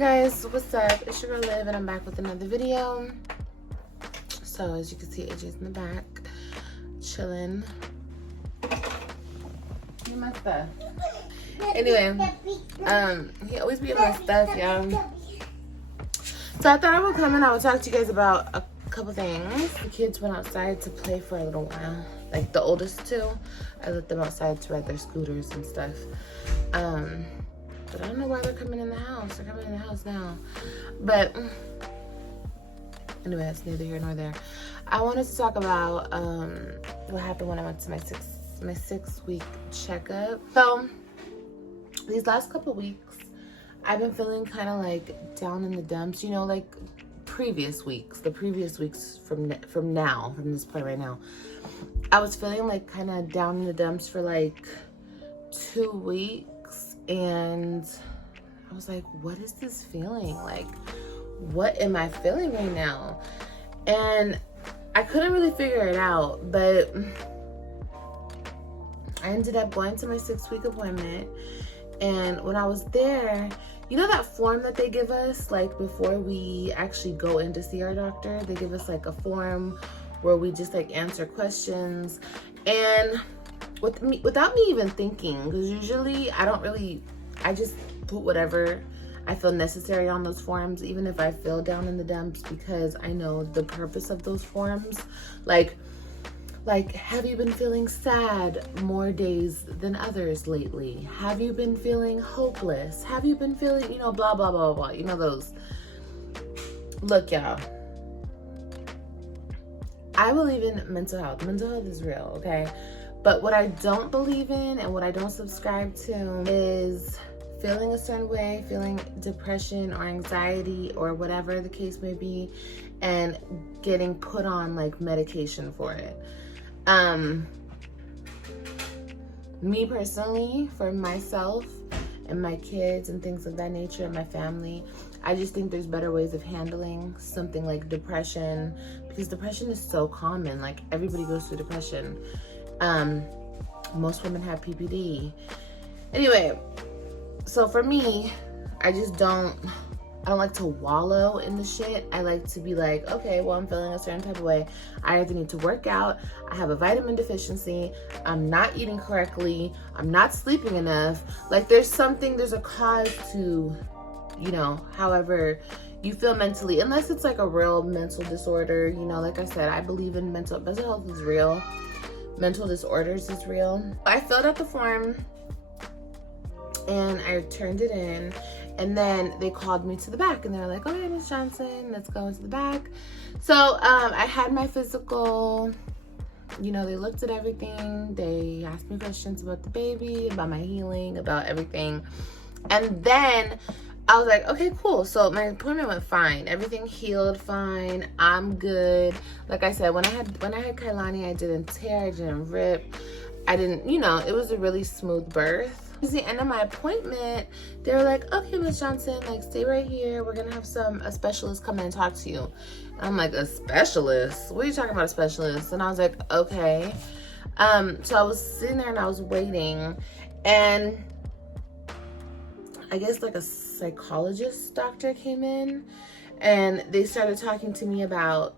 guys, what's up? It's your girl Liv and I'm back with another video. So as you can see, AJ's in the back chilling. Give me my stuff. Anyway, he always be in my stuff, y'all. So I thought I would come and I would talk to you guys about a couple things. The kids went outside to play for a little while. Like the oldest two, I let them outside to ride their scooters and stuff. But I don't know why they're coming in the house. They're coming in the house now. But anyway, that's neither here nor there. I wanted to talk about what happened when I went to my 6-week checkup. So these last couple weeks, I've been feeling kind of like down in the dumps. You know, like previous weeks, the previous weeks from this point right now, I was feeling like kind of down in the dumps for like 2 weeks. And I was like, what is this feeling? Like, what am I feeling right now? And I couldn't really figure it out, but I ended up going to my 6-week appointment. And when I was there, you know that form that they give us, like before we actually go in to see our doctor, they give us like a form where we just like answer questions. And without me even thinking, because usually I just put whatever I feel necessary on those forms, even if I feel down in the dumps, because I know the purpose of those forms. Like, have you been feeling sad more days than others lately? Have you been feeling hopeless? Have you been feeling, blah, blah, blah, blah, those. Look, y'all. I believe in mental health. Mental health is real, okay? But what I don't believe in and what I don't subscribe to is feeling a certain way, feeling depression or anxiety or whatever the case may be, and getting put on like medication for it. Me personally, for myself and my kids and things of that nature and my family, I just think there's better ways of handling something like depression, because depression is so common. Like everybody goes through depression. Most women have PPD. Anyway, so for me, I don't like to wallow in the shit. I like to be like, okay, well, I'm feeling a certain type of way. I either need to work out, I have a vitamin deficiency, I'm not eating correctly, I'm not sleeping enough. Like there's a cause to, however you feel mentally, unless it's like a real mental disorder. Like I said, I believe in mental health is real. Mental disorders is real. I filled out the form and I turned it in, and then they called me to the back and they were like, okay, Miss Johnson, let's go into the back. So I had my physical. They looked at everything. They asked me questions about the baby, about my healing, about everything. And then I was like, okay, cool. So my appointment went fine. Everything healed fine. I'm good. Like I said, when I had Kailani, I didn't tear, I didn't rip. I didn't, it was a really smooth birth. At the end of my appointment, they were like, okay, Miss Johnson, like stay right here. We're gonna have a specialist come in and talk to you. And I'm like, a specialist? What are you talking about, a specialist? And I was like, okay. So I was sitting there and I was waiting, and I guess like a psychologist doctor came in, and they started talking to me about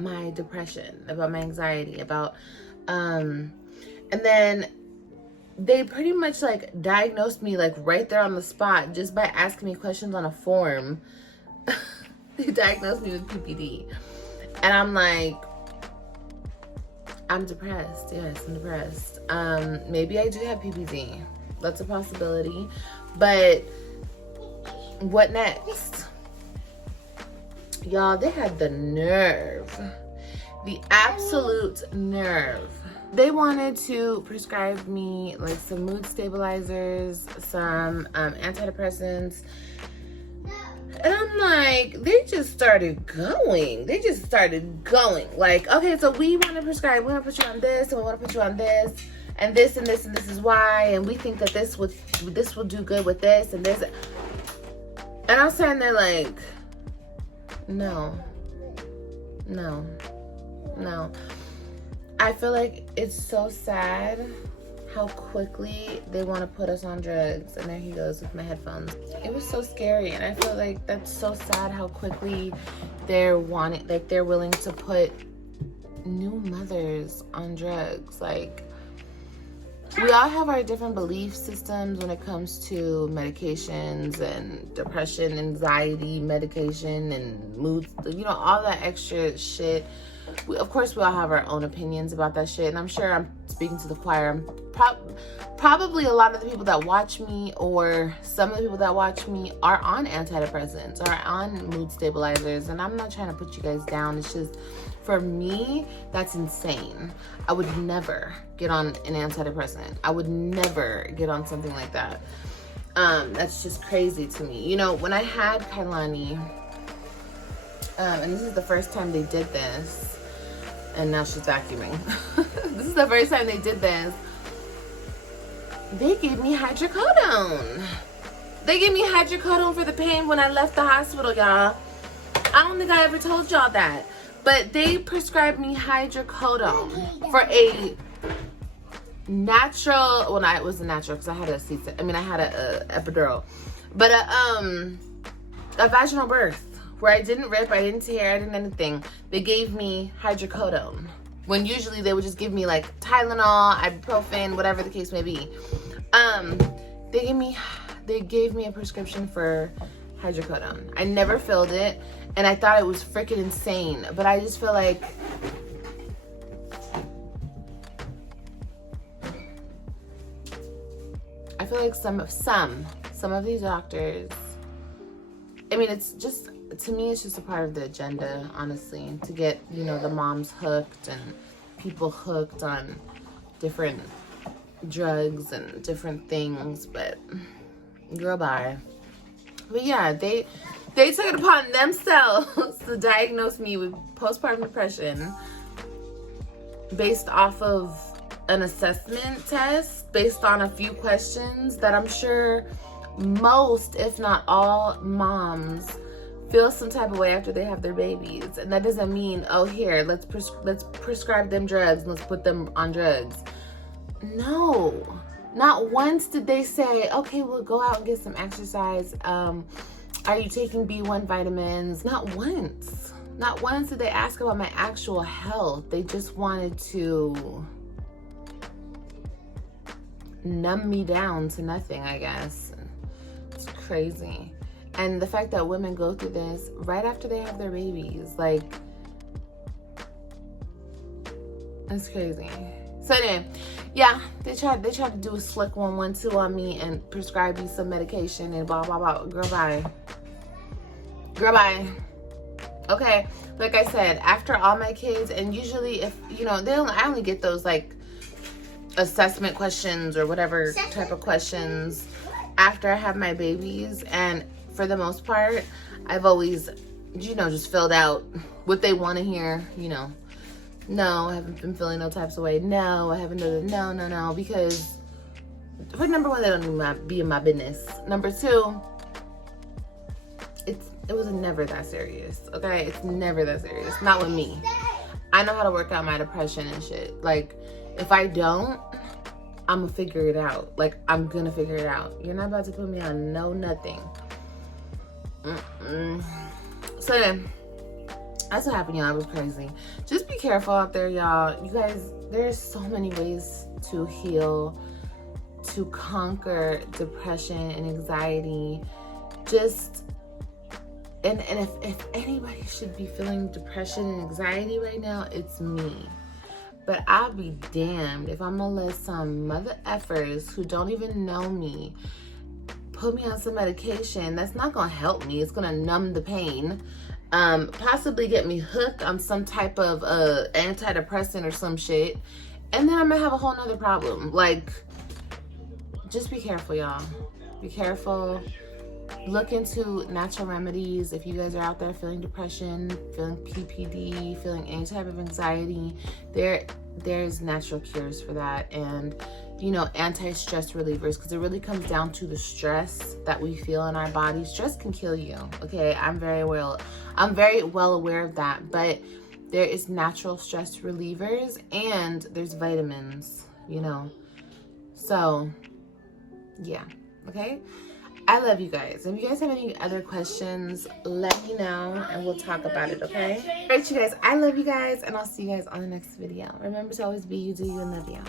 my depression, about my anxiety, and then they pretty much like diagnosed me like right there on the spot just by asking me questions on a form. They diagnosed me with PPD, and I'm like, I'm depressed. Yes, I'm depressed. Maybe I do have PPD. That's a possibility. But what next? Y'all, they had the nerve. The absolute nerve. They wanted to prescribe me like some mood stabilizers, some antidepressants. And I'm like, they just started going. Like, okay, so we want to put you on this, and we want to put you on this. And this and this and this is why, and we think that this will do good with this and this. And I'm standing there like, no. I feel like it's so sad how quickly they want to put us on drugs. And there he goes with my headphones. It was so scary, and I feel like that's so sad how quickly they're willing to put new mothers on drugs. Like, we all have our different belief systems when it comes to medications and depression, anxiety, medication, and moods, you know, all that extra shit. Of course, we all have our own opinions about that shit, and I'm sure I'm speaking to the choir. I'm probably a lot of the people that watch me, or some of the people that watch me, are on antidepressants, are on mood stabilizers, and I'm not trying to put you guys down. It's just, for me, that's insane. I would never get on an antidepressant. I would never get on something like that. That's just crazy to me. You know, when I had Kailani, and this is the first time they did this, and now she's vacuuming. This is the first time they did this. They gave me hydrocodone. They gave me hydrocodone for the pain when I left the hospital, y'all. I don't think I ever told y'all that. But they prescribed me hydrocodone for a natural, well, it wasn't natural because I had I had a epidural. But a vaginal birth where I didn't rip, I didn't tear, I didn't anything. They gave me hydrocodone. When usually they would just give me like Tylenol, ibuprofen, whatever the case may be. They gave me a prescription for hydrocodone. I never filled it, and I thought it was freaking insane. But I just feel like some of these doctors, I mean, it's just, to me, it's just a part of the agenda, honestly, to get, you know, the moms hooked and people hooked on different drugs and different things. But girl, bye. But yeah, they took it upon themselves to diagnose me with postpartum depression based off of an assessment test, based on a few questions that I'm sure most, if not all, moms feel some type of way after they have their babies. And that doesn't mean, oh, here, let's prescribe them drugs and let's put them on drugs. No, not once did they say, okay, we'll go out and get some exercise. Are you taking B1 vitamins? Not once. Not once did they ask about my actual health. They just wanted to numb me down to nothing, I guess. It's crazy. And the fact that women go through this right after they have their babies, like, that's crazy. So anyway, yeah, they tried to do a slick 112 on me and prescribe me some medication and blah blah blah. Girl, bye. Girl, bye. Okay, like I said, after all my kids, and usually if, you know, I only get those like assessment questions or whatever type of questions after I have my babies, and for the most part, I've always, you know, just filled out what they want to hear, you know. No, I haven't been feeling no types of way. No, I haven't done it. No, because for number one, they don't even be in my business. Number two, it was never that serious, okay? It's never that serious. Not with me. I know how to work out my depression and shit. Like, if I don't, I'm gonna figure it out. Like, I'm gonna figure it out. You're not about to put me on nothing. So then, that's what happened, y'all. It was crazy. Just be careful out there, y'all. You guys, there's so many ways to heal, to conquer depression and anxiety. Just, and if anybody should be feeling depression and anxiety right now, it's me. But I'll be damned if I'm gonna let some mother effers who don't even know me put me on some medication that's not gonna help me. It's gonna numb the pain. Possibly get me hooked on some type of antidepressant or some shit, and then I'm gonna have a whole nother problem. Like, just be careful, y'all. Be careful. Look into natural remedies. If you guys are out there feeling depression, feeling PPD, feeling any type of anxiety, there's natural cures for that, and, you know, anti-stress relievers, because it really comes down to the stress that we feel in our body. Stress can kill you, okay? I'm very well aware of that, but there is natural stress relievers, and there's vitamins, you know. So yeah, okay. I love you guys. If you guys have any other questions, let me know and we'll talk about it, okay? All right, you guys, I love you guys, and I'll see you guys on the next video. Remember to always be you, do you, and love you.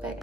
Bye.